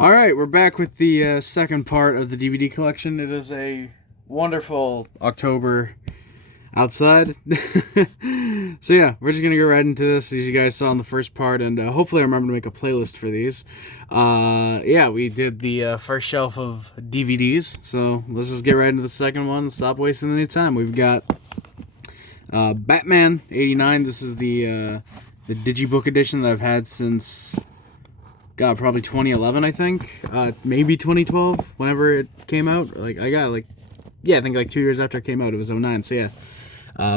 All right, we're back with the second part of the DVD collection. It is a wonderful October outside. So yeah, we're just gonna go right into this, as you guys saw in the first part, and hopefully I remember to make a playlist for these. Yeah, we did the first shelf of DVDs, so let's just get right into the second one. Stop wasting any time. We've got Batman '89. This is the Digibook edition that I've had since, God, probably 2011, I think. Maybe 2012, whenever it came out. I think 2 years after it came out. It was '09, so yeah.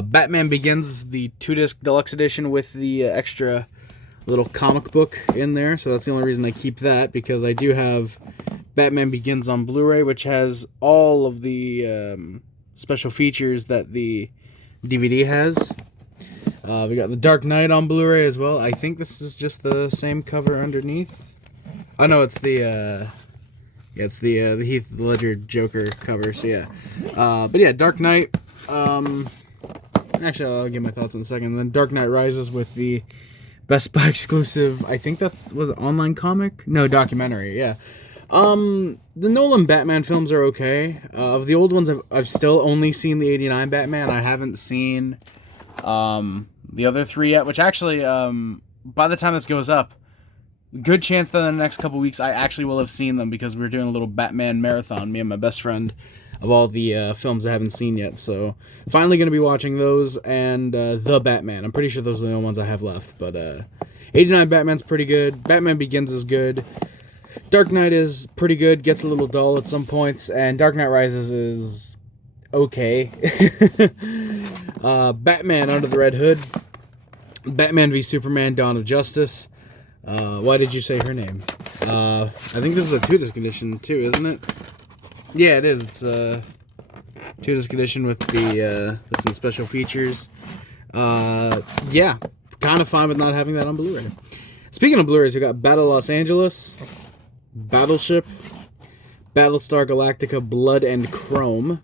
Batman Begins, the 2-disc deluxe edition with the extra little comic book in there. So that's the only reason I keep that, because I do have Batman Begins on Blu-ray, which has all of the special features that the DVD has. We got the Dark Knight on Blu-ray as well. I think this is just the same cover underneath. Oh no, it's the Heath Ledger Joker cover. So yeah, but yeah, Dark Knight. Actually, I'll give my thoughts in a second. Then Dark Knight Rises with the Best Buy exclusive. I think was it online comic? No, documentary. Yeah. The Nolan Batman films are okay. Of the old ones, I've still only seen the '89 Batman. I haven't seen the other three yet. Which actually, by the time this goes up, good chance that in the next couple weeks I actually will have seen them, because we're doing a little Batman marathon, me and my best friend, of all the films I haven't seen yet. So finally going to be watching those, and The Batman. I'm pretty sure those are the only ones I have left. But '89 Batman's pretty good. Batman Begins is good. Dark Knight is pretty good. Gets a little dull at some points. And Dark Knight Rises is okay. Batman Under the Red Hood. Batman v Superman Dawn of Justice. Why did you say her name? I think this is a 2-disc edition too, isn't it? Yeah, it is. It's a 2-disc edition with some special features. Yeah, kind of fine with not having that on Blu-ray. Speaking of Blu-rays, we got Battle Los Angeles, Battleship, Battlestar Galactica Blood and Chrome,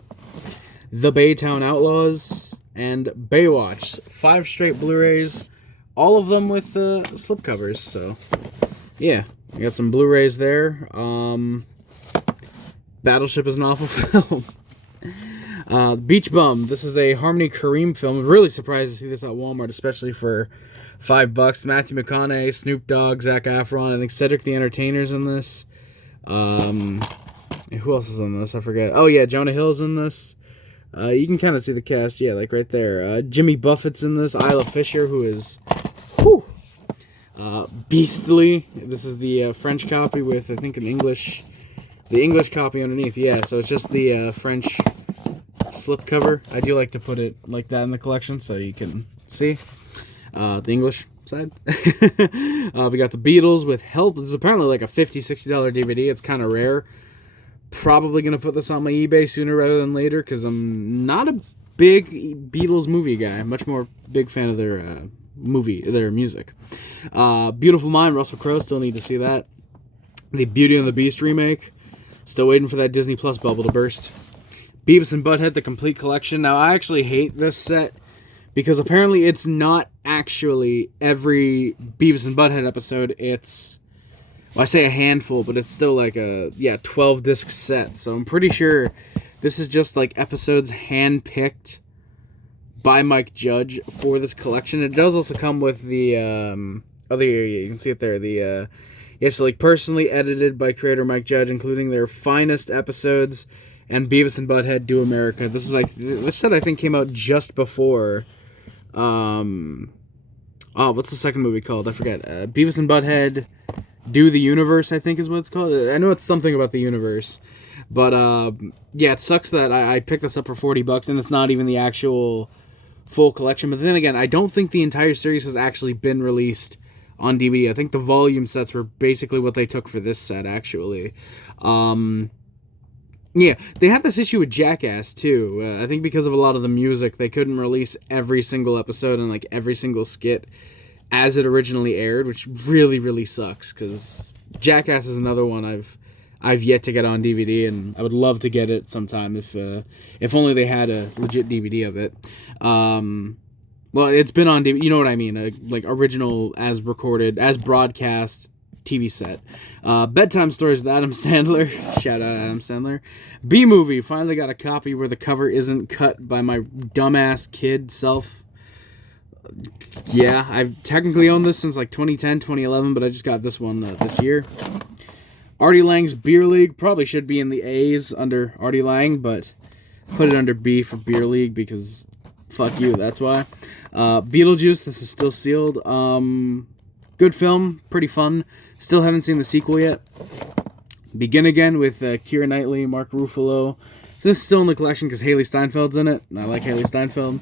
The Baytown Outlaws, and Baywatch. 5 straight Blu-rays. All of them with slipcovers, so yeah, I got some Blu-rays there. Battleship is an awful film. Beach Bum. This is a Harmony Korine film. Really surprised to see this at Walmart, especially for $5. Matthew McConaughey, Snoop Dogg, Zac Efron. I think Cedric the Entertainer's in this. Who else is in this? I forget. Oh yeah, Jonah Hill's in this. You can kind of see the cast, yeah, like right there. Jimmy Buffett's in this. Isla Fisher, who is beastly. This is the French copy with, I think, the English copy underneath. Yeah, so it's just the French slipcover. I do like to put it like that in the collection so you can see the English side. We got the Beatles with Help. This is apparently like a $50, $60 DVD. It's kind of rare. Probably going to put this on my eBay sooner rather than later, because I'm not a big Beatles movie guy. I'm much more big fan of their music. Beautiful Mind, Russell Crowe, still need to see that. The Beauty and the Beast remake, still waiting for that Disney Plus bubble to burst. Beavis and Butthead, the complete collection. Now, I actually hate this set, because apparently it's not actually every Beavis and Butthead episode. It's, well, I say a handful, but it's still like a 12-disc set. So I'm pretty sure this is just like episodes hand-picked by Mike Judge for this collection. It does also come with the other area. You can see it there. The so like personally edited by creator Mike Judge, including their finest episodes and Beavis and Butthead Do America. This set I think came out just before. What's the second movie called? I forget. Beavis and Butthead Do the Universe, I think is what it's called. I know it's something about the universe. But, yeah, it sucks that I picked this up for $40, and it's not even the actual full collection. But then again, I don't think the entire series has actually been released on DVD. I think the volume sets were basically what they took for this set, actually. Yeah, they had this issue with Jackass, too. I think because of a lot of the music, they couldn't release every single episode and, like, every single skit as it originally aired, which really, really sucks, because Jackass is another one I've yet to get on DVD, and I would love to get it sometime if only they had a legit DVD of it. Well, it's been on DVD, you know what I mean, like original as recorded, as broadcast TV set. Bedtime Stories with Adam Sandler. Shout out Adam Sandler. B-Movie. Finally got a copy where the cover isn't cut by my dumbass kid self. Yeah, I've technically owned this since like 2010, 2011, but I just got this one this year. Artie Lang's Beer League. Probably should be in the A's under Artie Lang, but put it under B for Beer League because fuck you, that's why. Beetlejuice, this is still sealed. Good film, pretty fun. Still haven't seen the sequel yet. Begin Again with Keira Knightley, Mark Ruffalo. So this is still in the collection because Haley Steinfeld's in it. And I like Haley Steinfeld.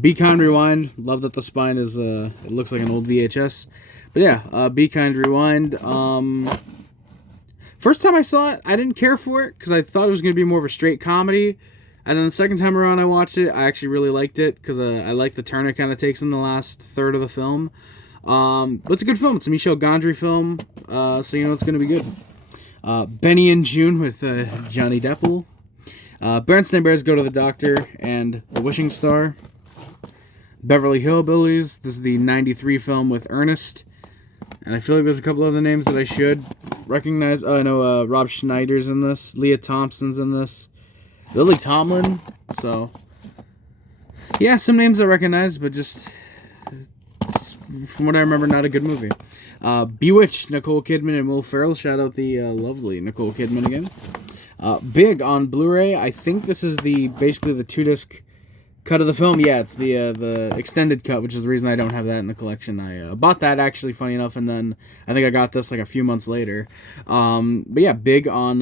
Be Kind Rewind. Love that the spine is, it looks like an old VHS. But yeah, Be Kind Rewind. First time I saw it, I didn't care for it because I thought it was going to be more of a straight comedy. And then the second time around I watched it, I actually really liked it because I like the turn it kind of takes in the last third of the film. But it's a good film. It's a Michel Gondry film, so you know it's going to be good. Benny and June with Johnny Depp. Berenstain Bears Go to the Doctor and The Wishing Star. Beverly Hillbillies. This is the 93 film with Ernest. And I feel like there's a couple other names that I should recognize. Oh, I know Rob Schneider's in this. Leah Thompson's in this. Lily Tomlin. So, yeah, some names I recognize, but just from what I remember, not a good movie. Bewitched, Nicole Kidman and Will Ferrell. Shout out the lovely Nicole Kidman again. Big on Blu-ray. I think this is basically the 2-disc cut of the film. Yeah, it's the extended cut, which is the reason I don't have that in the collection. I bought that, actually, funny enough, and then I think I got this like a few months later. But yeah, big on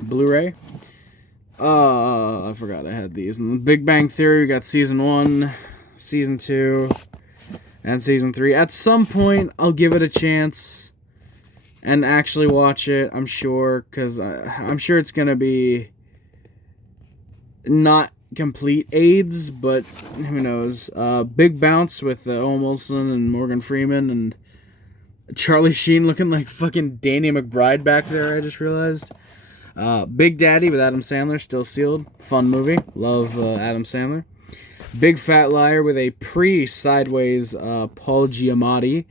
Blu-ray. I forgot I had these. And Big Bang Theory, we got Season 1, Season 2, and Season 3. At some point, I'll give it a chance and actually watch it, I'm sure, because I'm sure it's going to be not complete AIDS, but who knows. Big Bounce with Owen Wilson and Morgan Freeman and Charlie Sheen looking like fucking Danny McBride back there, I just realized. Big Daddy with Adam Sandler, still sealed. Fun movie. Love Adam Sandler. Big Fat Liar with a pre-Sideways Paul Giamatti.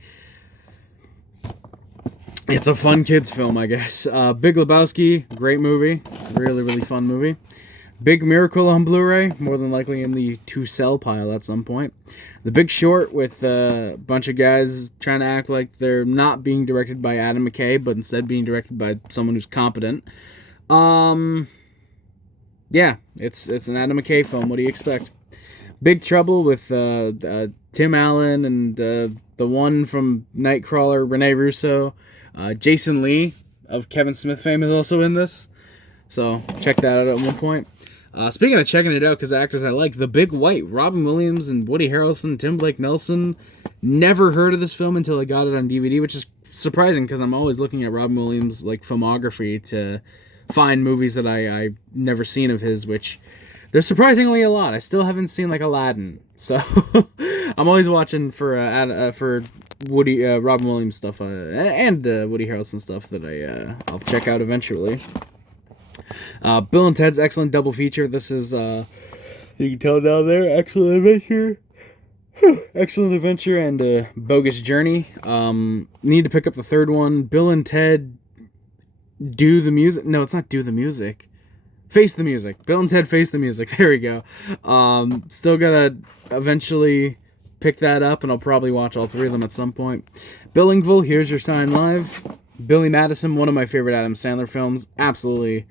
It's a fun kids film, I guess. Big Lebowski, great movie. Really, really fun movie. Big Miracle on Blu-ray, more than likely in the to-sell pile at some point. The Big Short with a bunch of guys trying to act like they're not being directed by Adam McKay, but instead being directed by someone who's competent. Yeah, it's an Adam McKay film. What do you expect? Big Trouble with Tim Allen and the one from Nightcrawler, Rene Russo. Jason Lee of Kevin Smith fame is also in this. So check that out at one point. Speaking of checking it out, because actors I like, The Big White, Robin Williams and Woody Harrelson, Tim Blake Nelson. Never heard of this film until I got it on DVD, which is surprising because I'm always looking at Robin Williams' like filmography to find movies that I've never seen of his, which there's surprisingly a lot. I still haven't seen like Aladdin, so I'm always watching for Woody Robin Williams stuff and Woody Harrelson stuff that I'll check out eventually. Bill and Ted's Excellent Double Feature. This is you can tell down there, Excellent Adventure. Excellent Adventure and Bogus Journey. Need to pick up the third one. Bill and Ted Do the Music. No, it's not Do the Music. Face the Music. Bill and Ted Face the Music. There we go. Still gotta eventually pick that up, and I'll probably watch all three of them at some point. Billingville, Here's Your Sign Live. Billy Madison, one of my favorite Adam Sandler films. Absolutely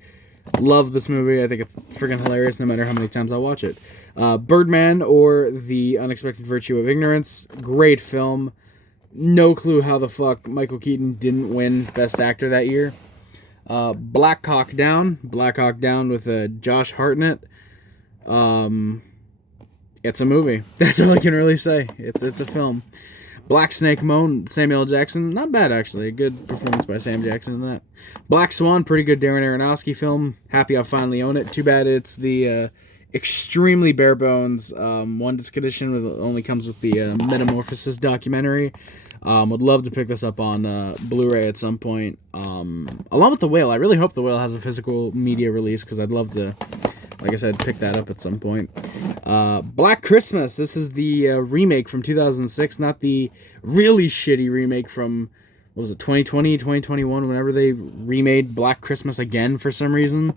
love this movie. I think it's freaking hilarious no matter how many times I watch it. Birdman or The Unexpected Virtue of Ignorance. Great film. No clue how the fuck Michael Keaton didn't win Best Actor that year. Black Hawk Down. Black Hawk Down with Josh Hartnett. It's a movie. That's all I can really say. It's a film. Black Snake Moan, Samuel L. Jackson. Not bad, actually. A good performance by Sam Jackson in that. Black Swan, pretty good Darren Aronofsky film. Happy I finally own it. Too bad it's the extremely bare bones one disc edition. That only comes with the Metamorphosis documentary. Would love to pick this up on Blu-ray at some point. Along with The Whale. I really hope The Whale has a physical media release because I'd love to, like I said, pick that up at some point. Black Christmas. This is the remake from 2006, not the really shitty remake from what was it, 2020, 2021, whenever they remade Black Christmas again for some reason.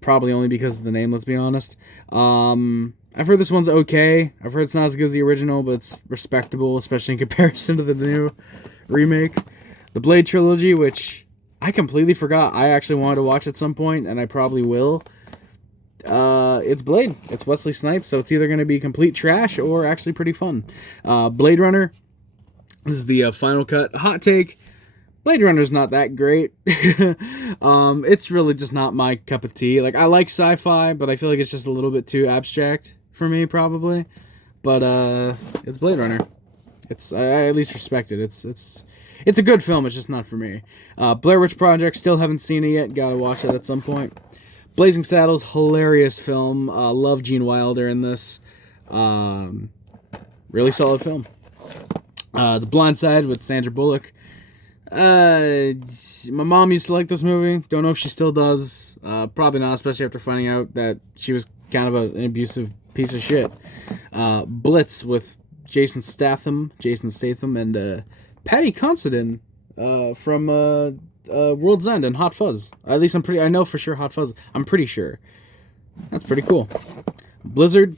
Probably only because of the name, let's be honest. I've heard this one's okay. I've heard it's not as good as the original, but it's respectable, especially in comparison to the new remake. The Blade trilogy, which I completely forgot I actually wanted to watch at some point, and I probably will. It's Blade. It's Wesley Snipes, so it's either going to be complete trash or actually pretty fun. Blade Runner. This is the final cut. Hot take. Blade Runner's not that great. It's really just not my cup of tea. Like, I like sci-fi, but I feel like it's just a little bit too abstract for me, probably. But it's Blade Runner. I at least respect it. It's a good film. It's just not for me. Blair Witch Project. Still haven't seen it yet. Gotta watch it at some point. Blazing Saddles. Hilarious film. Love Gene Wilder in this. Really solid film. The Blind Side with Sandra Bullock. My mom used to like this movie. Don't know if she still does. Probably not, especially after finding out that she was kind of an abusive piece of shit. Blitz with Jason Statham, and Patty Considine from World's End and Hot Fuzz. At least I know for sure Hot Fuzz. I'm pretty sure. That's pretty cool. Blizzard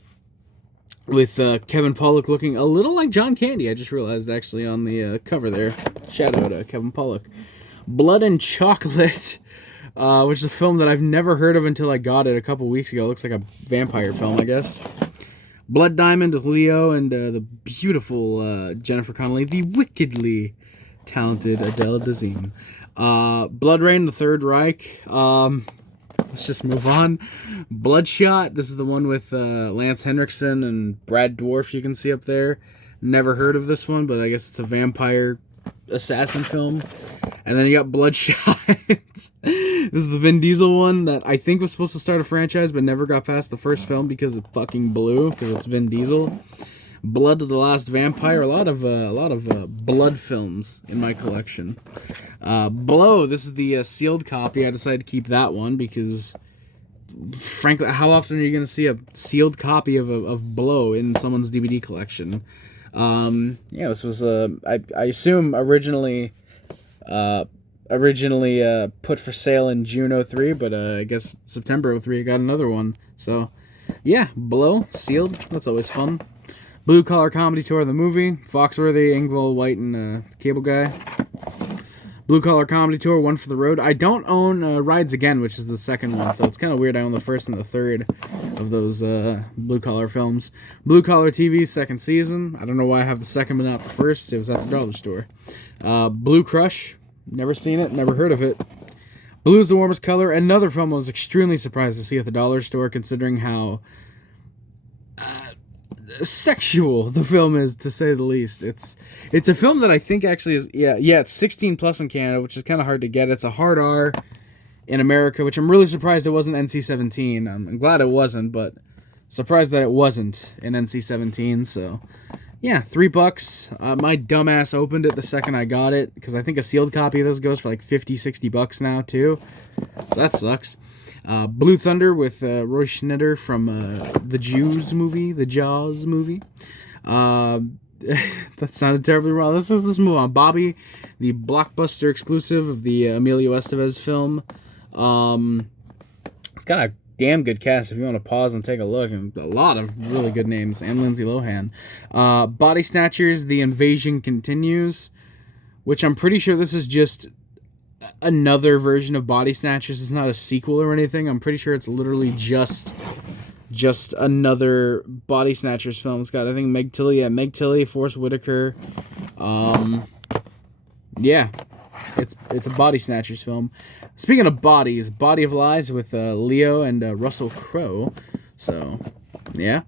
with Kevin Pollak looking a little like John Candy. I just realized actually on the cover there. Shout out to Kevin Pollak. Blood and Chocolate, which is a film that I've never heard of until I got it a couple weeks ago. It looks like a vampire film, I guess. Blood Diamond with Leo and the beautiful Jennifer Connelly, the wickedly talented Adele Dazeem. Blood Rain, The Third Reich. Let's just move on. Bloodshot. This is the one with Lance Henriksen and Brad Dwarf. You can see up there. Never heard of this one, but I guess it's a vampire assassin film. And then you got Bloodshot. This is the Vin Diesel one that I think was supposed to start a franchise, but never got past the first film because it fucking blew. Because it's Vin Diesel. Blood of the Last Vampire. A lot of blood films in my collection. Blow. This is the sealed copy. I decided to keep that one because, frankly, how often are you going to see a sealed copy of Blow in someone's DVD collection? This was I assume originally put for sale in June 03, but I guess September 03 I got another one. So yeah, Blow sealed. That's always fun. Blue Collar Comedy Tour, the movie. Foxworthy, Engvall, White, and Cable Guy. Blue Collar Comedy Tour, One for the Road. I don't own Rides Again, which is the second one, so it's kind of weird. I own the first and the third of those Blue Collar films. Blue Collar TV, second season. I don't know why I have the second but not the first. It was at the dollar store. Blue Crush. Never seen it, never heard of it. Blue's the Warmest Color. Another film I was extremely surprised to see at the dollar store, considering how sexual the film is, to say the least. It's a film that I think actually is it's 16 plus in Canada, which is kind of hard to get. It's a hard R in America, which I'm really surprised it wasn't NC-17. I'm glad it wasn't, but surprised that it wasn't in NC-17. So yeah, $3. My dumbass opened it the second I got it because I think a sealed copy of this goes for like $50-$60 now too, so that sucks. Blue Thunder with Roy Schneider from the Jaws movie. That sounded terribly wrong. Let's move on. Bobby, the blockbuster exclusive of the Emilio Estevez film. It's got a damn good cast if you want to pause and take a look. And a lot of really good names. And Lindsay Lohan. Body Snatchers, The Invasion Continues, which I'm pretty sure this is just another version of Body Snatchers. It's not a sequel or anything. I'm pretty sure it's literally just another Body Snatchers film. It's got, I think, Meg Tilly, Forrest Whitaker. It's a Body Snatchers film. Speaking of bodies, Body of Lies with Leo and Russell Crowe. So, yeah.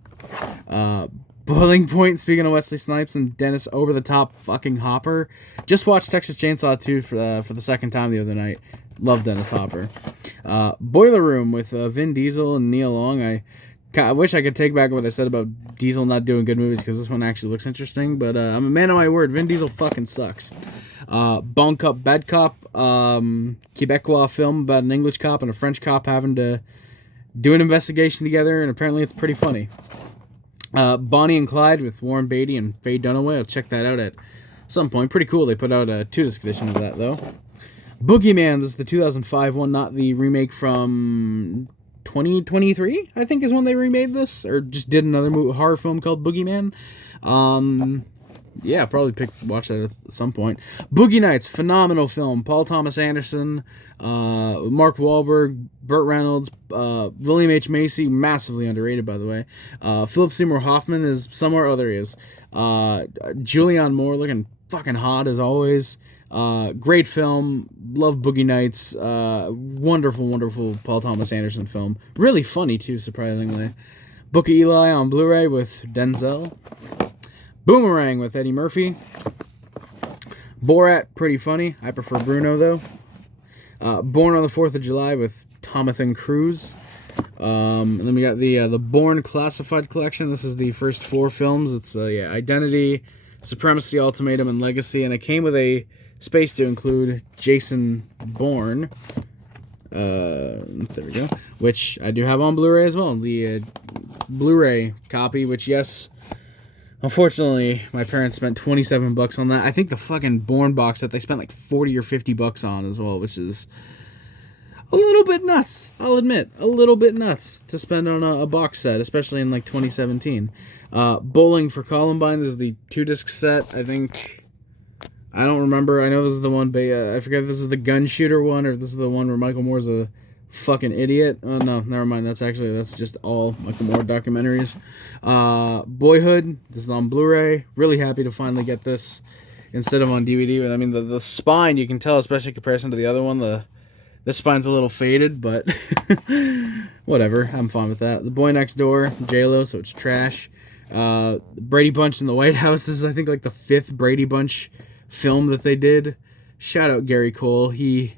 Boiling Point, speaking of Wesley Snipes and Dennis Over-the-Top fucking Hopper. Just watched Texas Chainsaw 2 for the second time the other night. Love Dennis Hopper. Boiler Room with Vin Diesel and Nia Long. I wish I could take back what I said about Diesel not doing good movies, because this one actually looks interesting, but I'm a man of my word. Vin Diesel fucking sucks. Bon Cop, Bad Cop, Quebecois film about an English cop and a French cop having to do an investigation together, and apparently it's pretty funny. Bonnie and Clyde with Warren Beatty and Faye Dunaway. I'll check that out at some point. Pretty cool. They put out a 2-disc edition of that, though. Boogeyman, this is the 2005 one, not the remake from 2023, I think is when they remade this, or just did another horror film called Boogeyman. Yeah, probably watch that at some point. Boogie Nights, phenomenal film. Paul Thomas Anderson, Mark Wahlberg, Burt Reynolds, William H. Macy, massively underrated, by the way. Philip Seymour Hoffman is somewhere. Oh, there he is. Julianne Moore, looking fucking hot as always. Great film. Love Boogie Nights. Wonderful, wonderful Paul Thomas Anderson film. Really funny, too, surprisingly. Book of Eli on Blu-ray with Denzel. Boomerang with Eddie Murphy. Borat, pretty funny. I prefer Bruno, though. Born on the 4th of July with Jonathan Cruise. And then we got the Bourne Classified Collection. This is the first 4 films. It's Identity, Supremacy, Ultimatum, and Legacy. And it came with a space to include Jason Bourne. There we go. Which I do have on Blu-ray as well. The Blu-ray copy, which, yes, unfortunately, my parents spent $27 on that. I think the fucking Bourne box set they spent like $40 or $50 on as well, which is a little bit nuts. I'll admit, a little bit nuts to spend on a box set, especially in like 2017. Bowling for Columbine, this is the 2-disc set. I think, I don't remember. I know this is the one, but I forget if this is the gun shooter one or if this is the one where Michael Moore's a fucking idiot. Oh, no, never mind. That's just all Michael Moore documentaries. Boyhood, this is on Blu-ray. Really happy to finally get this instead of on DVD. I mean, the spine, you can tell, especially in comparison to the other one, this spine's a little faded, but whatever. I'm fine with that. The Boy Next Door, J-Lo, so it's trash. Brady Bunch in the White House. This is, I think, like the 5th Brady Bunch film that they did. Shout out Gary Cole. He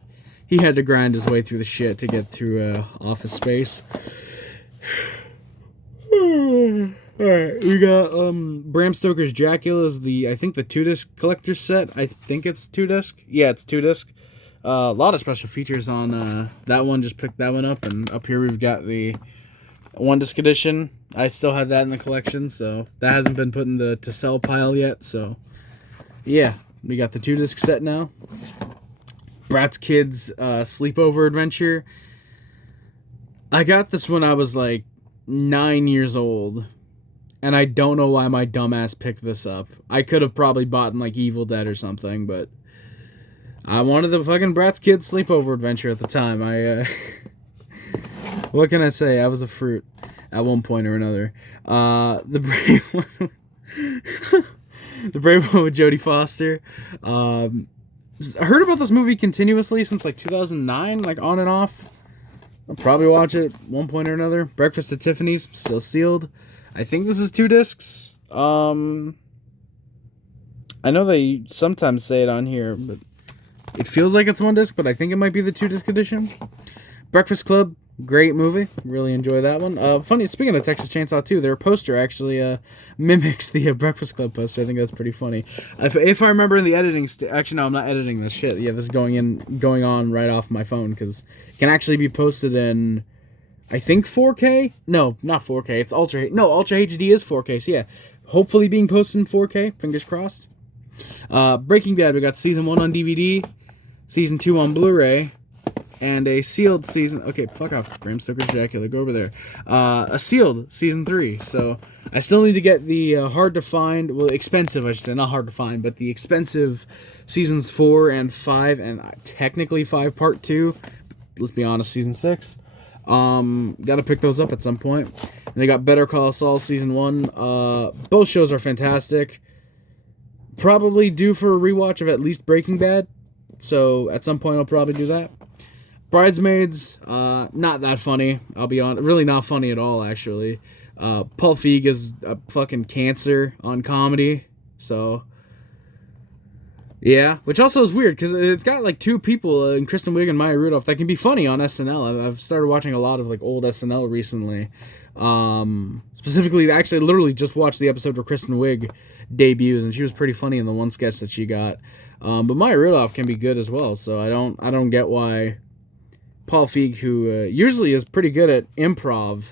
had to grind his way through the shit to get through Office Space. Alright, we got Bram Stoker's Dracula is I think the 2-disc collector's set. I think it's 2-disc. Yeah, it's 2-disc. A lot of special features on that one. Just picked that one up. And up here we've got the 1-disc edition. I still have that in the collection, so that hasn't been put in the to sell pile yet. So, yeah, we got the 2-disc set now. Bratz Kids Sleepover Adventure. I got this when I was like 9 years old, and I don't know why my dumbass picked this up. I could have probably bought in like Evil Dead or something, but I wanted the fucking Bratz Kids Sleepover Adventure at the time. What can I say? I was a fruit at one point or another. The Brave One, the Brave One with Jodie Foster. I heard about this movie continuously since like 2009, like on and off. I'll probably watch it at one point or another. Breakfast at Tiffany's, still sealed. I think this is 2 discs. I know they sometimes say it on here, but it feels like it's 1 disc, but I think it might be the 2-disc edition. Breakfast Club, great movie. Really enjoy that one. Funny, speaking of Texas Chainsaw 2, their poster actually mimics the Breakfast Club poster. I think that's pretty funny. If I remember in the editing... actually, no, I'm not editing this shit. Yeah, this is going on right off my phone, because it can actually be posted in, I think, 4K? No, not 4K. It's Ultra... No, Ultra HD is 4K, so yeah. Hopefully being posted in 4K. Fingers crossed. Breaking Bad, we got Season 1 on DVD, Season 2 on Blu-ray, and a sealed season... Okay, fuck off, Bram Stoker's Dracula. Go over there. A sealed Season 3. So, I still need to get the hard-to-find... Well, expensive, I should say. Not hard-to-find, but the expensive Seasons 4 and 5, and technically 5 Part 2. Let's be honest, Season 6. Gotta pick those up at some point. And they got Better Call Saul Season 1. Both shows are fantastic. Probably due for a rewatch of at least Breaking Bad. So, at some point, I'll probably do that. Bridesmaids, not that funny, I'll be honest. Really not funny at all, actually. Paul Feig is a fucking cancer on comedy, so... Yeah, which also is weird, because it's got, like, 2 people, in Kristen Wiig and Maya Rudolph, that can be funny on SNL. I've started watching a lot of, like, old SNL recently. Specifically, actually, literally just watched the episode where Kristen Wiig debuts, and she was pretty funny in the one sketch that she got. But Maya Rudolph can be good as well, so I don't get why Paul Feig, who usually is pretty good at improv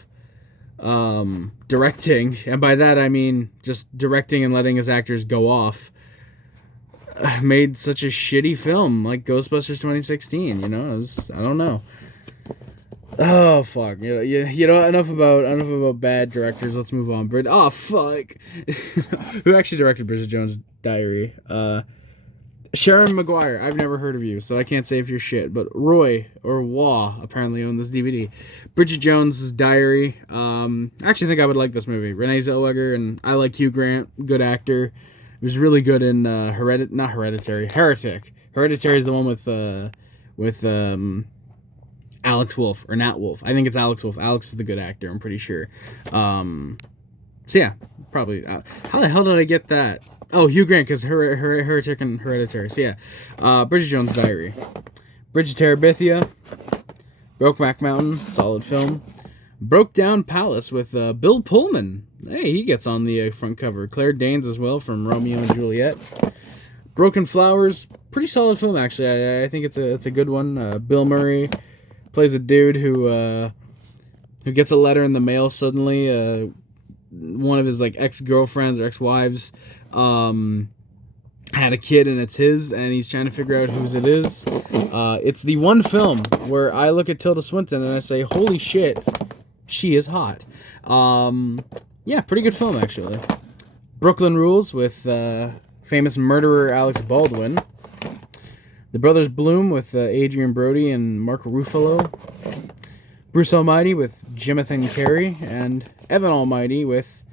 directing, and by that I mean just directing and letting his actors go off, made such a shitty film like Ghostbusters 2016. You know, I don't know. Oh fuck! You know enough about bad directors. Let's move on. Oh fuck! Who actually directed Bridget Jones' Diary? Sharon Maguire. I've never heard of you, so I can't say if you're shit. But Roy or Wah apparently owned this DVD. Bridget Jones' Diary. I actually think I would like this movie. Renee Zellweger, and I like Hugh Grant. Good actor. He was really good in Hereditary. Heretic. Hereditary is the one with Alex Wolff or Nat Wolff. I think it's Alex Wolff. Alex is the good actor, I'm pretty sure. So yeah, probably. How the hell did I get that? Oh, Hugh Grant, because Heretic and Hereditary. So yeah, Bridget Jones' Diary. Bridge of Terabithia. Brokeback Mountain, solid film. Broke Down Palace with Bill Pullman. Hey, he gets on the front cover. Claire Danes as well from Romeo and Juliet. Broken Flowers, pretty solid film actually. I think it's a good one. Bill Murray plays a dude who gets a letter in the mail suddenly. One of his like ex-girlfriends or ex-wives had a kid and it's his, and he's trying to figure out whose it is. It's the one film where I look at Tilda Swinton and I say, holy shit, she is hot. Yeah, pretty good film actually. Brooklyn Rules with famous murderer Alex Baldwin. The Brothers Bloom with Adrian Brody and Mark Ruffalo. Bruce Almighty with Jimothy Carey. And Evan Almighty with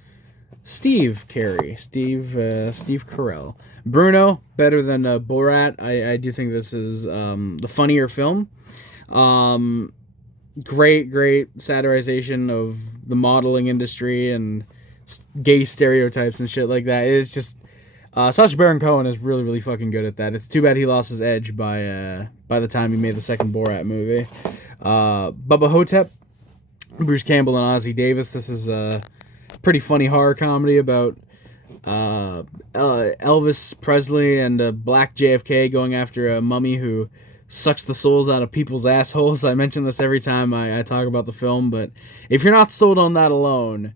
Steve Carey. Steve Carell. Bruno, better than Borat. I do think this is the funnier film. Great satirization of the modeling industry and gay stereotypes and shit like that. It's just... Sacha Baron Cohen is really fucking good at that. It's too bad he lost his edge by the time he made the second Borat movie. Bubba Hotep, Bruce Campbell and Ossie Davis. This is a pretty funny horror comedy about Elvis Presley and Black JFK going after a mummy who sucks the souls out of people's assholes. I mention this every time I talk about the film, but if you're not sold on that alone,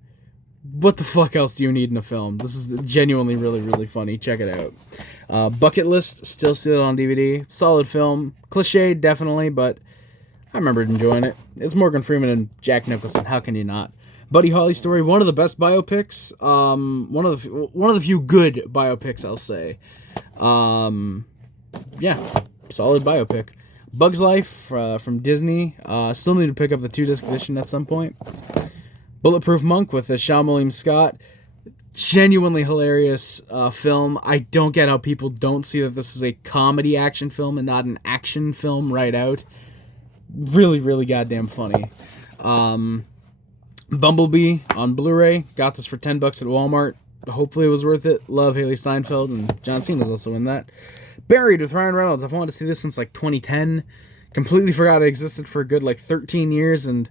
what the fuck else do you need in a film? This is genuinely really funny. Check it out. Bucket List, still see it on DVD. Solid film. Cliche, definitely, but I remembered enjoying it. It's Morgan Freeman and Jack Nicholson. How can you not? Buddy Holly story, one of the best biopics. One of the few good biopics, I'll say. Yeah, solid biopic. Bug's Life from Disney. Still need to pick up the 2-disc edition at some point. Bulletproof Monk with Sean William Scott. Genuinely hilarious film. I don't get how people don't see that this is a comedy action film and not an action film right out. Really goddamn funny. Bumblebee on Blu-ray. Got this for $10 at Walmart. Hopefully it was worth it. Love Haley Steinfeld, and John Cena's also in that. Buried with Ryan Reynolds. I've wanted to see this since like 2010. Completely forgot it existed for a good like 13 years and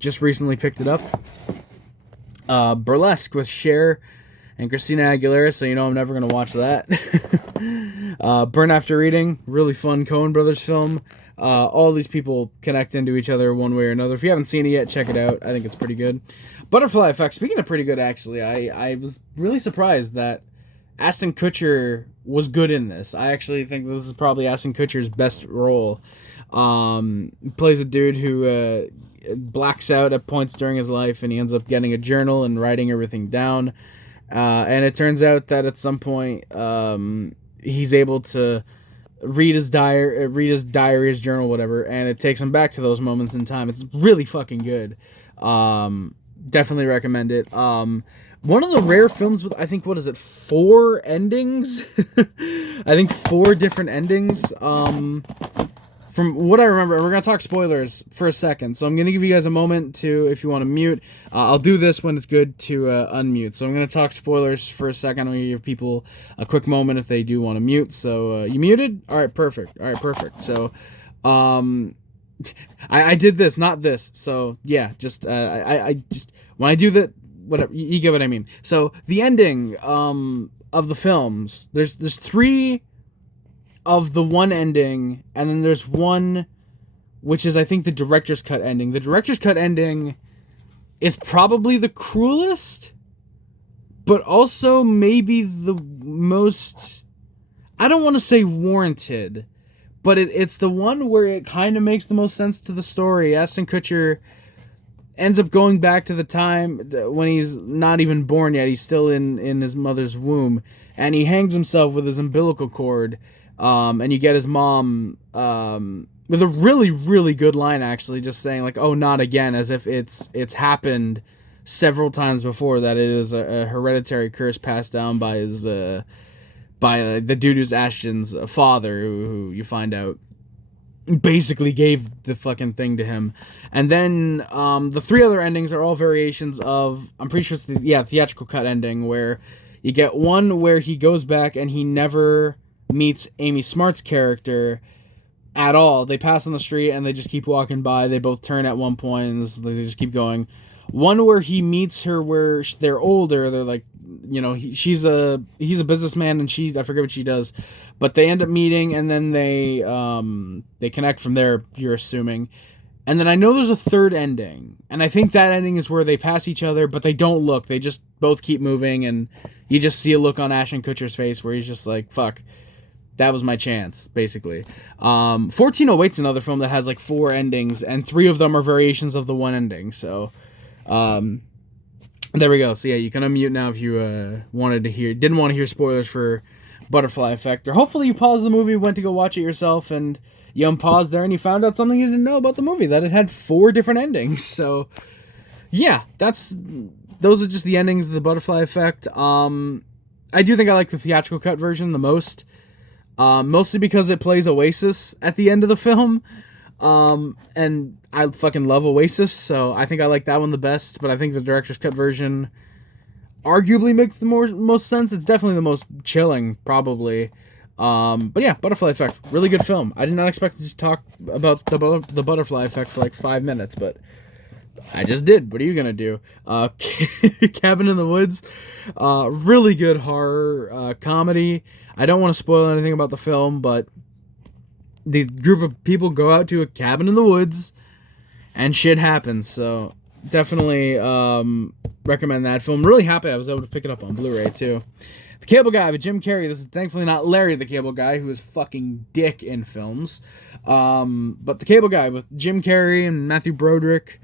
just recently picked it up. Burlesque with Cher and Christina Aguilera, so you know I'm never going to watch that. Burn After Reading, really fun Coen Brothers film. All these people connect into each other one way or another. If you haven't seen it yet, check it out. I think it's pretty good. Butterfly Effect, speaking of pretty good, actually, I was really surprised that Ashton Kutcher was good in this. I actually think this is probably Ashton Kutcher's best role. He plays a dude who blacks out at points during his life, and he ends up getting a journal and writing everything down. And it turns out that at some point, he's able to read his diary, his journal, whatever, and it takes him back to those moments in time. It's really fucking good. Definitely recommend it. One of the rare films with, I think, 4 endings? I think 4 different endings. From what I remember, we're going to talk spoilers for a second, so I'm going to give you guys a moment to, if you want to mute. I'll do this when it's good to unmute. So I'm going to talk spoilers for a second. I'm going to give people a quick moment if they do want to mute. So, you muted? All right, perfect. So, I did this, not this. So, yeah, just, I just, when I do that, whatever, you get what I mean. So, the ending of the films, there's 3... of the one ending, and then there's one which is, I think, the director's cut ending. The director's cut ending is probably the cruelest, but also maybe the most... I don't want to say warranted, but it's the one where it kind of makes the most sense to the story. Ashton Kutcher ends up going back to the time when he's not even born yet. He's still in his mother's womb, and he hangs himself with his umbilical cord. And you get his mom with a really, really good line, actually, just saying like, "Oh, not again," as if it's happened several times before. That it is a hereditary curse passed down by his by the dude who's Ashton's father, who you find out basically gave the fucking thing to him. And then the three other endings are all variations of, I'm pretty sure it's the theatrical cut ending, where you get one where he goes back and he never meets Amy Smart's character at all. They pass on the street and they just keep walking by. They both turn at one point and they just keep going. One where he meets her where they're older. They're like, you know, he's a businessman and I forget what she does, but they end up meeting and then they connect from there, you're assuming. And then I know there's a third ending, and I think that ending is where they pass each other, but they don't look. They just both keep moving, and you just see a look on Ashton Kutcher's face where he's just like, fuck, that was my chance, basically. 1408's another film that has like 4 endings, and 3 of them are variations of the one ending, so there we go. So yeah, you can unmute now if you didn't want to hear spoilers for Butterfly Effect, or hopefully you paused the movie, went to go watch it yourself, and you unpaused there and you found out something you didn't know about the movie, that it had 4 different endings. So yeah, those are just the endings of the Butterfly Effect. I do think I like the theatrical cut version the most, mostly because it plays Oasis at the end of the film. And I fucking love Oasis, so I think I like that one the best, but I think the director's cut version arguably makes the most sense. It's definitely the most chilling, probably. But yeah, Butterfly Effect, really good film. I did not expect to just talk about the Butterfly Effect for like 5 minutes, but I just did. What are you gonna do? Cabin in the Woods, really good horror comedy. I don't want to spoil anything about the film, but these group of people go out to a cabin in the woods, and shit happens. So definitely recommend that film. Really happy I was able to pick it up on Blu-ray too. The Cable Guy with Jim Carrey. This is thankfully not Larry the Cable Guy, who is fucking dick in films. But The Cable Guy with Jim Carrey and Matthew Broderick.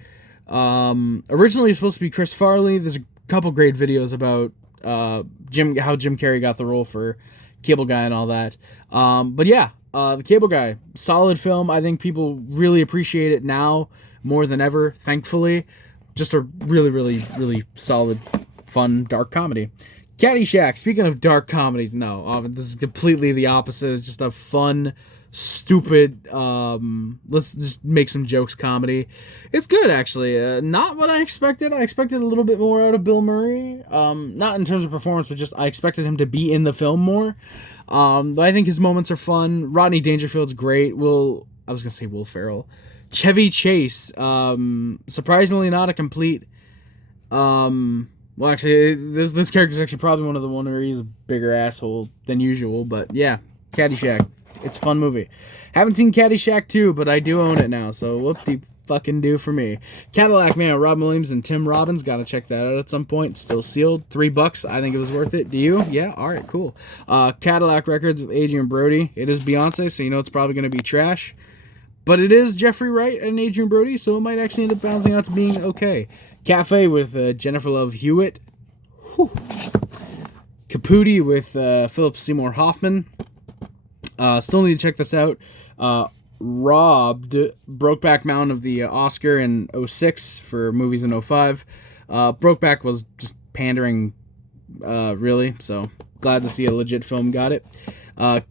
Originally supposed to be Chris Farley. There's a couple great videos about how Jim Carrey got the role for Cable Guy and all that. But yeah, The Cable Guy, solid film. I think people really appreciate it now more than ever, thankfully. Just a really, really, really solid, fun, dark comedy. Caddyshack, speaking of dark comedies, no, this is completely the opposite. It's just a fun, stupid, let's just make some jokes comedy. It's good, actually. Not what I expected. I expected a little bit more out of Bill Murray. Not in terms of performance, but just I expected him to be in the film more. But I think his moments are fun. Rodney Dangerfield's great. I was going to say Will Ferrell. Chevy Chase, surprisingly not a complete, well, actually, this character's actually probably one of the one where he's a bigger asshole than usual. But yeah, Caddyshack. It's a fun movie. Haven't seen Caddyshack 2, but I do own it now, so whoop-de-fucking-do for me. Cadillac Man, Robin Williams and Tim Robbins. Gotta check that out at some point. Still sealed. $3. I think it was worth it. Do you? Yeah? Alright, cool. Cadillac Records with Adrian Brody. It is Beyonce, so you know it's probably going to be trash. But it is Jeffrey Wright and Adrian Brody, so it might actually end up bouncing out to being okay. Cafe with Jennifer Love Hewitt. Whew. Capote with Philip Seymour Hoffman. Still need to check this out. Robbed, Brokeback Mountain of the Oscar in 2006 for movies in 2005. Brokeback was just pandering, really, so glad to see a legit film got it.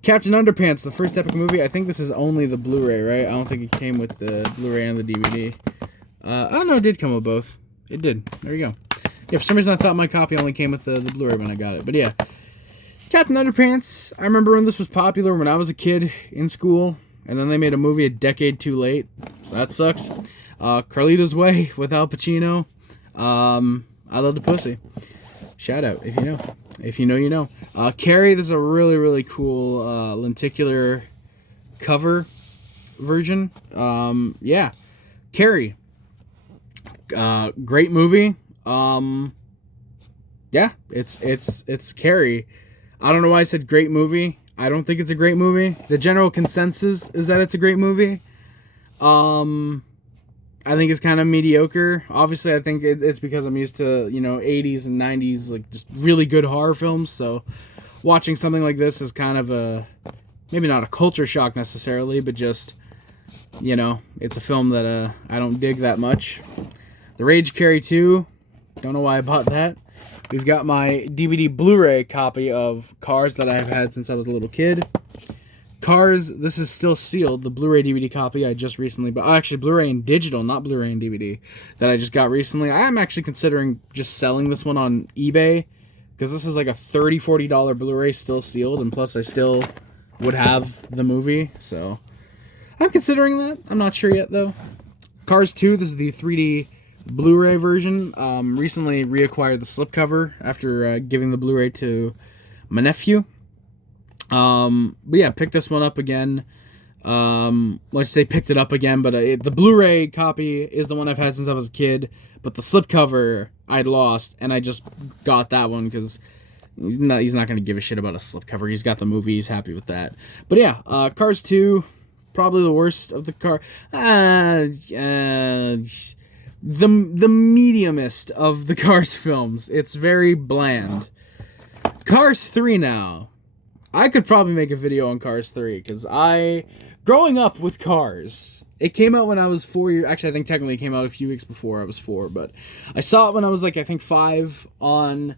Captain Underpants, the first epic movie. I think this is only the Blu-ray, right? I don't think it came with the Blu-ray and the DVD. Oh no, it did come with both. It did. There you go. Yeah, for some reason I thought my copy only came with the Blu-ray when I got it. But yeah. Captain Underpants, I remember when this was popular when I was a kid in school, and then they made a movie a decade too late. So that sucks. Carlito's Way with Al Pacino. I Love the Pussy. Shout out, if you know. If you know, you know. Carrie, this is a really, really cool lenticular cover version. Yeah. Carrie. Great movie. Yeah, it's Carrie. I don't know why I said great movie. I don't think it's a great movie. The general consensus is that it's a great movie. I think it's kind of mediocre. Obviously, I think it's because I'm used to, 80s and 90s, like, just really good horror films. So watching something like this is kind of maybe not a culture shock necessarily, but just, it's a film that I don't dig that much. The Rage Carry 2, don't know why I bought that. We've got my DVD Blu-ray copy of Cars that I've had since I was a little kid. Cars, this is still sealed, the Blu-ray DVD copy I just recently bought. Actually, Blu-ray and digital, not Blu-ray and DVD, that I just got recently. I am actually considering just selling this one on eBay, because this is like a $30, $40 Blu-ray still sealed, and plus I still would have the movie, so I'm considering that. I'm not sure yet, though. Cars 2, this is the 3D Blu-ray version. Recently reacquired the slipcover after giving the Blu-ray to my nephew. But yeah, picked this one up again. Let's say picked it up again, but the Blu-ray copy is the one I've had since I was a kid, but the slipcover I'd lost, and I just got that one because he's not going to give a shit about a slipcover. He's got the movie, he's happy with that. But yeah, Cars 2, probably the worst of the the mediumest of the Cars films. It's very bland. Cars 3 now. I could probably make a video on Cars 3, because growing up with Cars, it came out when I was 4 years, actually I think technically it came out a few weeks before I was 4, but I saw it when I was like, I think 5 on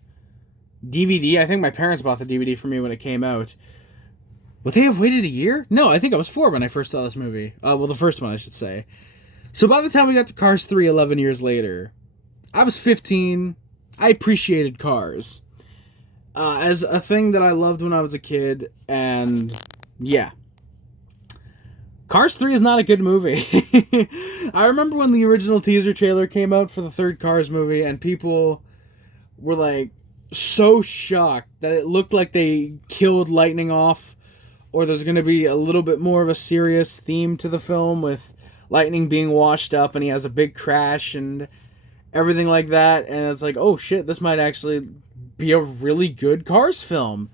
DVD. I think my parents bought the DVD for me when it came out. Would they have waited a year? No, I think I was 4 when I first saw this movie. Well, the first one, I should say. So by the time we got to Cars 3 11 years later, I was 15. I appreciated Cars as a thing that I loved when I was a kid, and yeah. Cars 3 is not a good movie. I remember when the original teaser trailer came out for the third Cars movie, and people were like so shocked that it looked like they killed Lightning off, or there's going to be a little bit more of a serious theme to the film with Lightning being washed up and he has a big crash and everything like that. And it's like, oh shit, this might actually be a really good Cars film.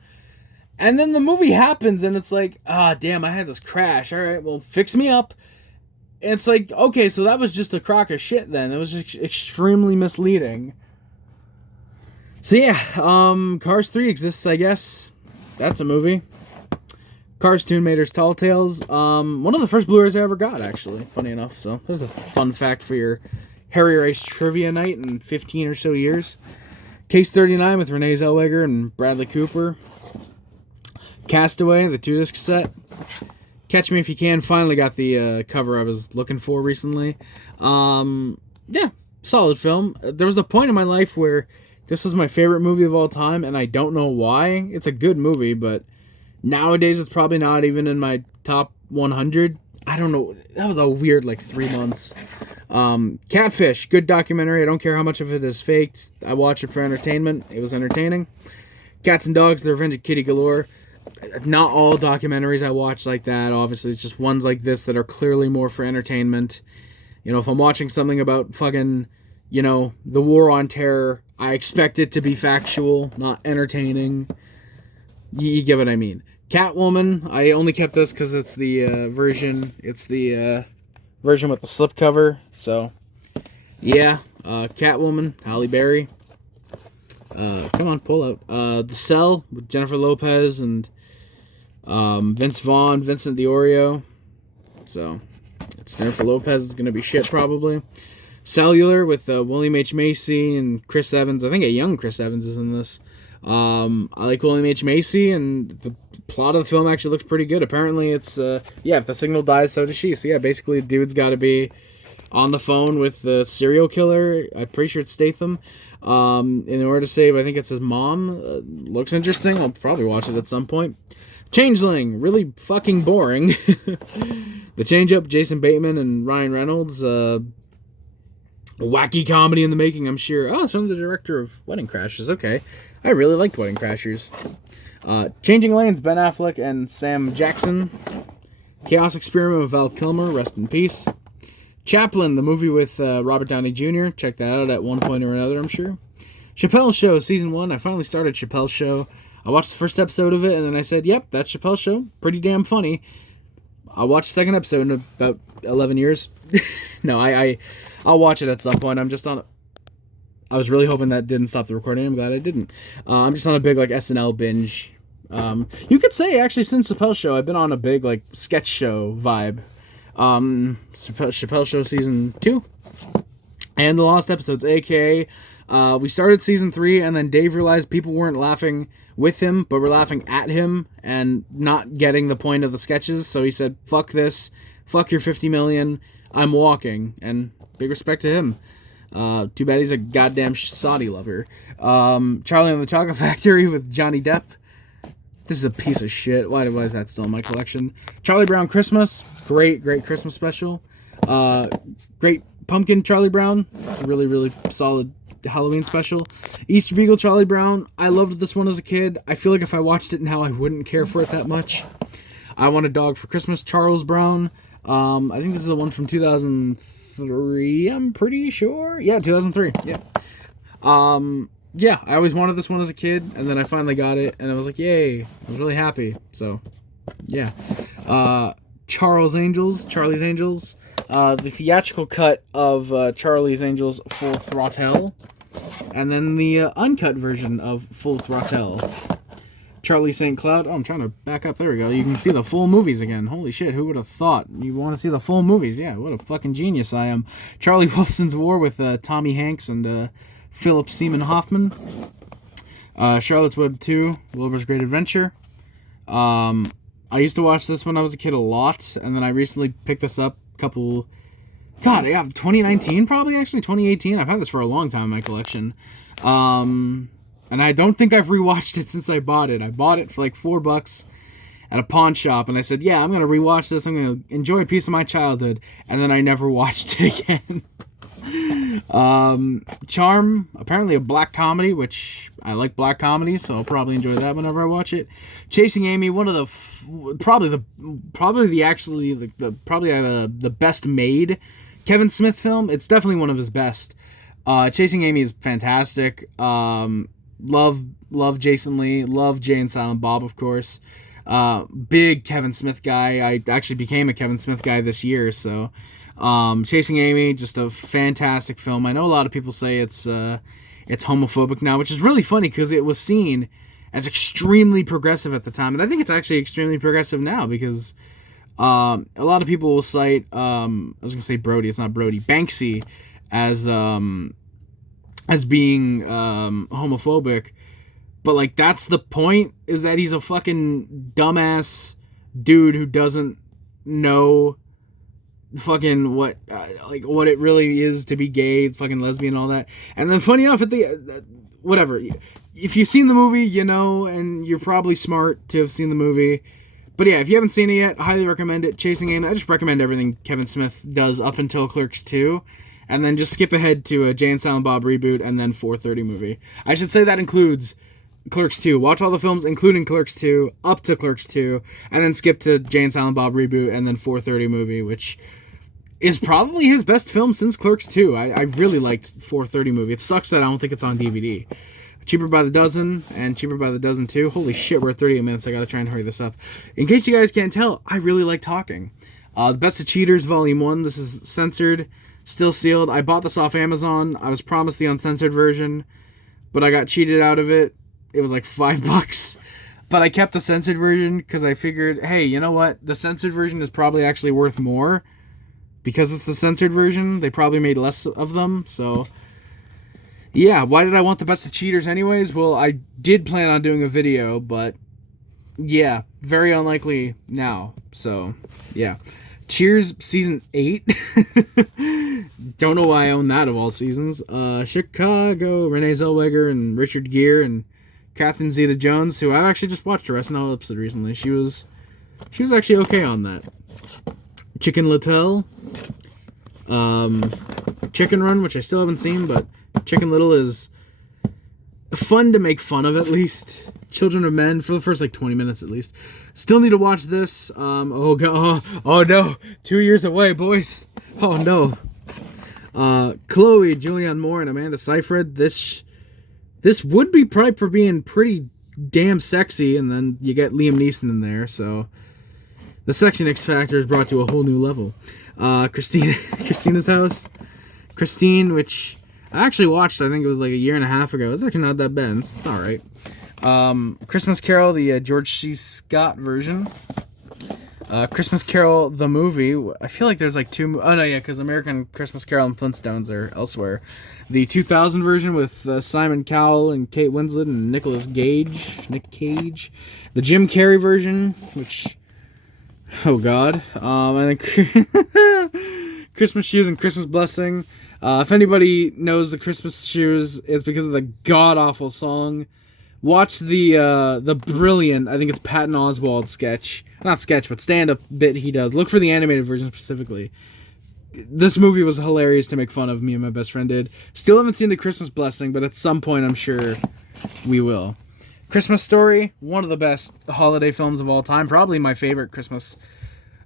And then the movie happens and it's like, damn, I had this crash. All right, well, fix me up. And it's like, okay, so that was just a crock of shit then. It was just extremely misleading. So yeah, Cars 3 exists, I guess. That's a movie. Cars Tomb Raiders Tall Tales. One of the first Blu-rays I ever got, actually. Funny enough. So there's a fun fact for your Harry Race trivia night in 15 or so years. Case 39 with Renee Zellweger and Bradley Cooper. Castaway, the 2-disc set. Catch Me If You Can. Finally got the cover I was looking for recently. Yeah, solid film. There was a point in my life where this was my favorite movie of all time, and I don't know why. It's a good movie, but nowadays, it's probably not even in my top 100. I don't know. That was a weird, 3 months. Catfish, good documentary. I don't care how much of it is faked. I watch it for entertainment. It was entertaining. Cats and Dogs, The Revenge of Kitty Galore. Not all documentaries I watch like that. Obviously, it's just ones like this that are clearly more for entertainment. If I'm watching something about fucking, the war on terror, I expect it to be factual, not entertaining. You get what I mean. Catwoman, I only kept this because it's the version. It's the version with the slipcover. So, yeah. Catwoman, Halle Berry. Come on, pull out. The Cell with Jennifer Lopez and Vince Vaughn, Vincent D'Orio. So, it's Jennifer Lopez is going to be shit probably. Cellular with William H. Macy and Chris Evans. I think a young Chris Evans is in this. I like William H. Macy, and the plot of the film actually looks pretty good. Apparently, it's, if the signal dies, so does she. So, yeah, basically, the dude's got to be on the phone with the serial killer. I'm pretty sure it's Statham. In order to save, I think it's his mom. Looks interesting. I'll probably watch it at some point. Changeling, really fucking boring. The Change-Up, Jason Bateman and Ryan Reynolds. Wacky comedy in the making, I'm sure. Oh, it's from the director of Wedding Crashers. Okay. I really liked Wedding Crashers. Changing Lanes, Ben Affleck and Sam Jackson. Chaos Experiment with Val Kilmer, rest in peace. Chaplin, the movie with Robert Downey Jr. Check that out at one point or another, I'm sure. Chappelle's Show, Season 1. I finally started Chappelle's Show. I watched the first episode of it, and then I said, yep, that's Chappelle's Show. Pretty damn funny. I'll watch the second episode in about 11 years. No, I'll watch it at some point. I'm just on... I was really hoping that didn't stop the recording. I'm glad I didn't. I'm just on a big, like, SNL binge. You could say, actually, since Chappelle's Show, I've been on a big, like, sketch show vibe. Chappelle's Show Season 2. And the lost episodes, a.k.a. We started Season 3, and then Dave realized people weren't laughing with him, but were laughing at him, and not getting the point of the sketches, so he said, fuck this, fuck your 50 million, I'm walking, and big respect to him. Too bad he's a goddamn Saudi lover. Charlie and the Chocolate Factory with Johnny Depp. This is a piece of shit. Why is that still in my collection? Charlie Brown Christmas. Great Christmas special. Great Pumpkin Charlie Brown. It's a really, really solid Halloween special. Easter Beagle Charlie Brown. I loved this one as a kid. I feel like if I watched it now, I wouldn't care for it that much. I Want a Dog for Christmas. Charles Brown. I think this is the one from 2003, I'm pretty sure. Yeah, 2003. Yeah. Yeah, I always wanted this one as a kid, and then I finally got it, and I was like, yay. I was really happy. So, yeah. Charlie's Angels. The theatrical cut of Charlie's Angels Full Throttle, and then the uncut version of Full Throttle. Charlie St. Cloud. Oh, I'm trying to back up. There we go. You can see the full movies again. Holy shit, who would have thought? You want to see the full movies? Yeah, what a fucking genius I am. Charlie Wilson's War with Tommy Hanks and Philip Seymour Hoffman. Charlotte's Web 2, Wilbur's Great Adventure. I used to watch this when I was a kid a lot, and then I recently picked this up a couple... God, yeah, 2019 probably, actually, 2018. I've had this for a long time in my collection. And I don't think I've rewatched it since I bought it. I bought it for like $4 at a pawn shop, and I said, yeah, I'm going to rewatch this. I'm going to enjoy a piece of my childhood. And then I never watched it again. Charm, apparently a black comedy, which I like black comedies, so I'll probably enjoy that whenever I watch it. Chasing Amy, one of the probably the best made Kevin Smith film. It's definitely one of his best. Chasing Amy is fantastic. Love Jason Lee, love Jay and Silent Bob, of course. Big Kevin Smith guy. I actually became a Kevin Smith guy this year, so Chasing Amy, just a fantastic film. I know a lot of people say it's homophobic now, which is really funny because it was seen as extremely progressive at the time, and I think it's actually extremely progressive now because a lot of people will cite I was gonna say Brody, it's not Brody, Banksy as being homophobic, but like that's the point, is that he's a fucking dumbass dude who doesn't know fucking what it really is to be gay, fucking lesbian, all that. And then funny enough, at the whatever, if you've seen the movie, you know, and you're probably smart to have seen the movie. But yeah, if you haven't seen it yet, I highly recommend it. Chasing Amy. I just recommend everything Kevin Smith does up until Clerks 2. And then just skip ahead to a Jay and Silent Bob reboot and then 4:30 movie. I should say that includes Clerks 2. Watch all the films, including Clerks 2, up to Clerks 2, and then skip to Jay and Silent Bob reboot and then 4:30 movie, which is probably his best film since Clerks 2. I really liked 4:30 movie. It sucks that I don't think it's on DVD. Cheaper by the Dozen and Cheaper by the Dozen 2. Holy shit, we're at 38 minutes. I gotta try and hurry this up. In case you guys can't tell, I really like talking. The Best of Cheaters Volume 1. This is censored. Still sealed. I bought this off Amazon. I was promised the uncensored version, but I got cheated out of it. It was like $5. But I kept the censored version because I figured, hey, you know what? The censored version is probably actually worth more because it's the censored version. They probably made less of them. So, yeah. Why did I want the Best of Cheaters anyways? Well, I did plan on doing a video, but yeah, very unlikely now. So, yeah. Cheers Season 8. Don't know why I own that of all seasons. Chicago, Renee Zellweger and Richard Gere and Catherine Zeta-Jones, who I've actually just watched her SNL episode recently. She was actually okay on that. Chicken Little. Chicken Run, which I still haven't seen, but Chicken Little is fun to make fun of, at least. Children of Men, for the first like 20 minutes at least. Still need to watch this. Oh god, oh no, 2 years away, boys. Oh no. Chloe, Julianne Moore, and Amanda Seyfried. This would be prime for being pretty damn sexy, and then you get Liam Neeson in there, so the Section X Factor is brought to a whole new level. Christina's House. Christine, which I actually watched, I think it was like a year and a half ago. It's actually not that bad. It's alright. Christmas Carol, the George C. Scott version. Christmas Carol, the movie. I feel like there's like two... Oh, no, yeah, because American Christmas Carol and Flintstones are elsewhere. The 2000 version with Simon Cowell and Kate Winslet and Nick Cage. The Jim Carrey version, which... Oh, God. I think... Christmas Shoes and Christmas Blessing. If anybody knows the Christmas Shoes, it's because of the god-awful song. Watch the brilliant, I think it's Patton Oswalt sketch. Not sketch, but stand-up bit he does. Look for the animated version specifically. This movie was hilarious to make fun of, me and my best friend did. Still haven't seen the Christmas Blessing, but at some point I'm sure we will. Christmas Story, one of the best holiday films of all time. Probably my favorite Christmas.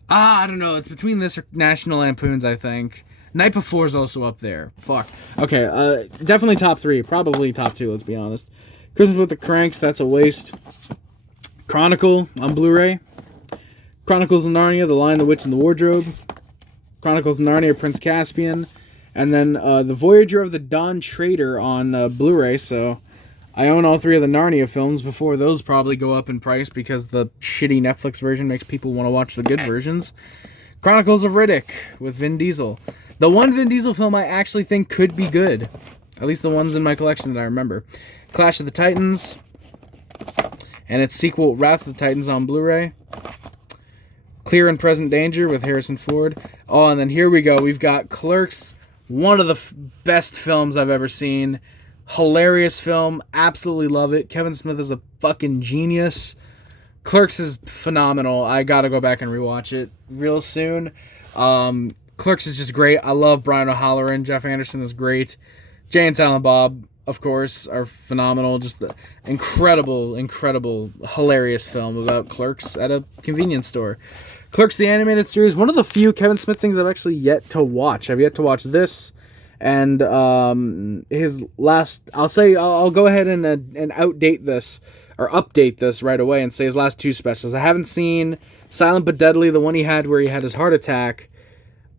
I don't know. It's between this or National Lampoon's, I think. Night Before is also up there. Fuck. Okay, definitely top 3. Probably top 2, let's be honest. Christmas with the Cranks, that's a waste. Chronicle on Blu-ray. Chronicles of Narnia, The Lion, the Witch, and the Wardrobe. Chronicles of Narnia, Prince Caspian. And then The Voyager of the Dawn Trader on Blu-ray, so I own all 3 of the Narnia films before those probably go up in price because the shitty Netflix version makes people want to watch the good versions. Chronicles of Riddick with Vin Diesel. The one Vin Diesel film I actually think could be good. At least the ones in my collection that I remember. Clash of the Titans. And its sequel, Wrath of the Titans on Blu-ray. Clear and Present Danger with Harrison Ford. Oh, and then here we go. We've got Clerks. One of the best films I've ever seen. Hilarious film. Absolutely love it. Kevin Smith is a fucking genius. Clerks is phenomenal. I gotta go back and rewatch it real soon. Clerks is just great. I love Brian O'Halloran. Jeff Anderson is great. Jay and Silent Bob, of course, are phenomenal. Just the incredible, hilarious film about clerks at a convenience store. Clerks, the animated series, one of the few Kevin Smith things I've actually yet to watch. I've yet to watch this and his last... I'll go ahead and outdate this, or update this right away and say his last 2 specials. I haven't seen Silent But Deadly, the one he had where he had his heart attack.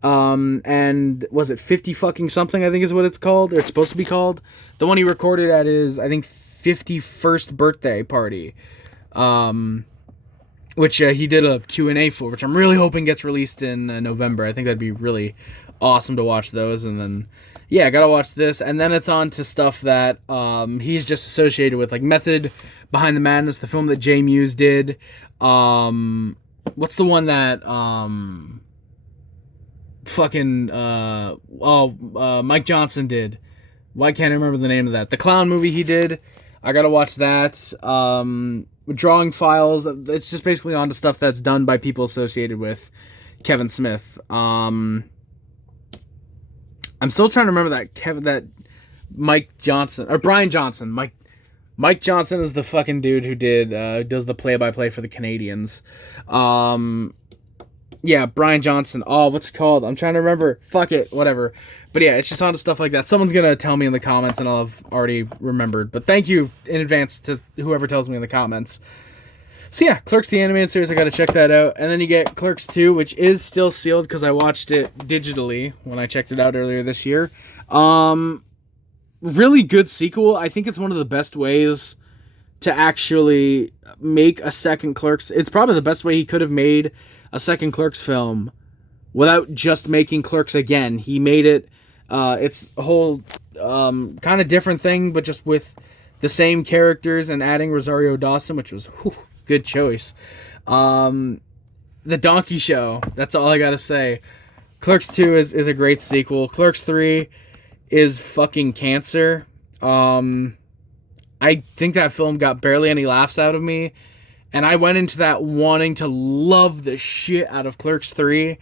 And was it 50 fucking something, I think is what it's called, or it's supposed to be called. The one he recorded at his, I think, 51st birthday party. Which he did a Q&A for, which I'm really hoping gets released in November. I think that'd be really awesome to watch those. And then, yeah, I gotta watch this. And then it's on to stuff that he's just associated with, like Method Behind the Madness, the film that Jay Muse did. What's the one that... Mike Johnson did. Why can't I remember the name of that? The clown movie he did. I gotta watch that. Drawing Files. It's just basically on to stuff that's done by people associated with Kevin Smith. I'm still trying to remember that Mike Johnson or Brian Johnson. Mike Johnson is the fucking dude who does the play-by-play for the Canadians. Yeah, Brian Johnson. Oh, what's it called? I'm trying to remember. Fuck it. Whatever. But yeah, it's just on to stuff like that. Someone's going to tell me in the comments and I'll have already remembered. But thank you in advance to whoever tells me in the comments. So yeah, Clerks the Animated Series, I got to check that out. And then you get Clerks 2, which is still sealed because I watched it digitally when I checked it out earlier this year. Really good sequel. I think it's one of the best ways to actually make a second Clerks. It's probably the best way he could have made a second Clerks film without just making Clerks again. He made it, it's a whole kind of different thing, but just with the same characters and adding Rosario Dawson, which was good choice. The Donkey Show, that's all I gotta say. Clerks 2 is a great sequel. Clerks 3 is fucking cancer. I think that film got barely any laughs out of me. And I went into that wanting to love the shit out of Clerks 3.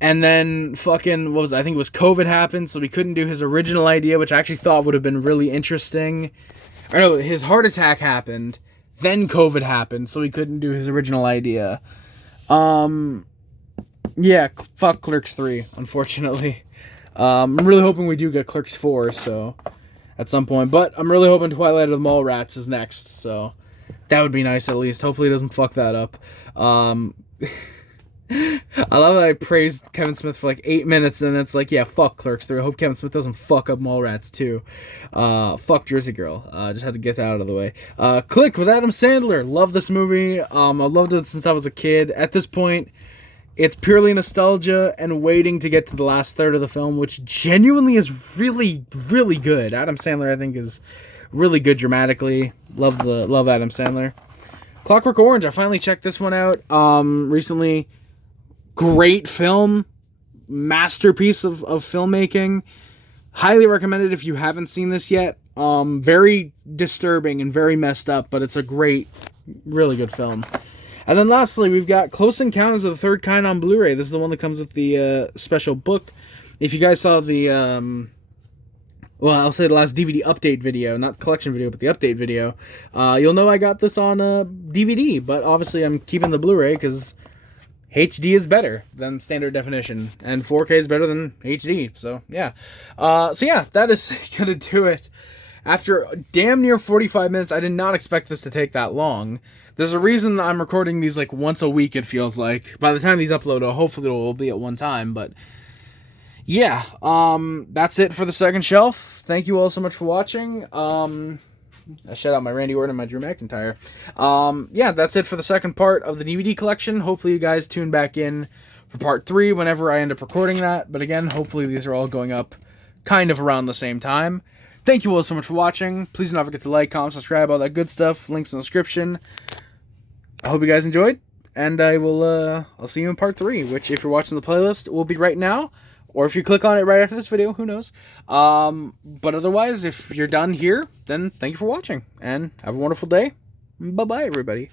And then fucking, I think it was COVID happened, so we couldn't do his original idea, which I actually thought would have been really interesting. Or no, his heart attack happened. Then COVID happened, so we couldn't do his original idea. Yeah, fuck Clerks 3, unfortunately. I'm really hoping we do get Clerks 4, so... at some point. But I'm really hoping Twilight of the Mallrats is next, so... That would be nice at least. Hopefully it doesn't fuck that up. I love that I praised Kevin Smith for like 8 minutes, and then it's like, yeah, fuck Clerks 3. I hope Kevin Smith doesn't fuck up Mallrats 2. Fuck Jersey Girl. Just had to get that out of the way. Click with Adam Sandler. Love this movie. I've loved it since I was a kid. At this point, it's purely nostalgia and waiting to get to the last third of the film, which genuinely is really, really good. Adam Sandler, I think, is really good dramatically. Love Adam Sandler. Clockwork Orange. I finally checked this one out recently. Great film, masterpiece of filmmaking. Highly recommended if you haven't seen this yet. Very disturbing and very messed up, but it's a great, really good film. And then lastly, we've got Close Encounters of the Third Kind on Blu-ray. This is the one that comes with the special book. If you guys saw the, well, I'll say the last DVD update video, not the collection video, but the update video, you'll know I got this on DVD, but obviously I'm keeping the Blu-ray because HD is better than standard definition, and 4K is better than HD, so yeah. That is going to do it. After damn near 45 minutes, I did not expect this to take that long. There's a reason I'm recording these like once a week, it feels like. By the time these upload, hopefully it will be at one time, but yeah, that's it for the second shelf. Thank you all so much for watching. I shout out my Randy Orton and my Drew McIntyre. That's it for the second part of the DVD collection. Hopefully you guys tune back in for part 3 whenever I end up recording that. But again, hopefully these are all going up kind of around the same time. Thank you all so much for watching. Please do not forget to like, comment, subscribe, all that good stuff. Links in the description. I hope you guys enjoyed, and I'll see you in part 3, which if you're watching the playlist will be right now. Or if you click on it right after this video, who knows. But otherwise, if you're done here, then thank you for watching. And have a wonderful day. Bye-bye, everybody.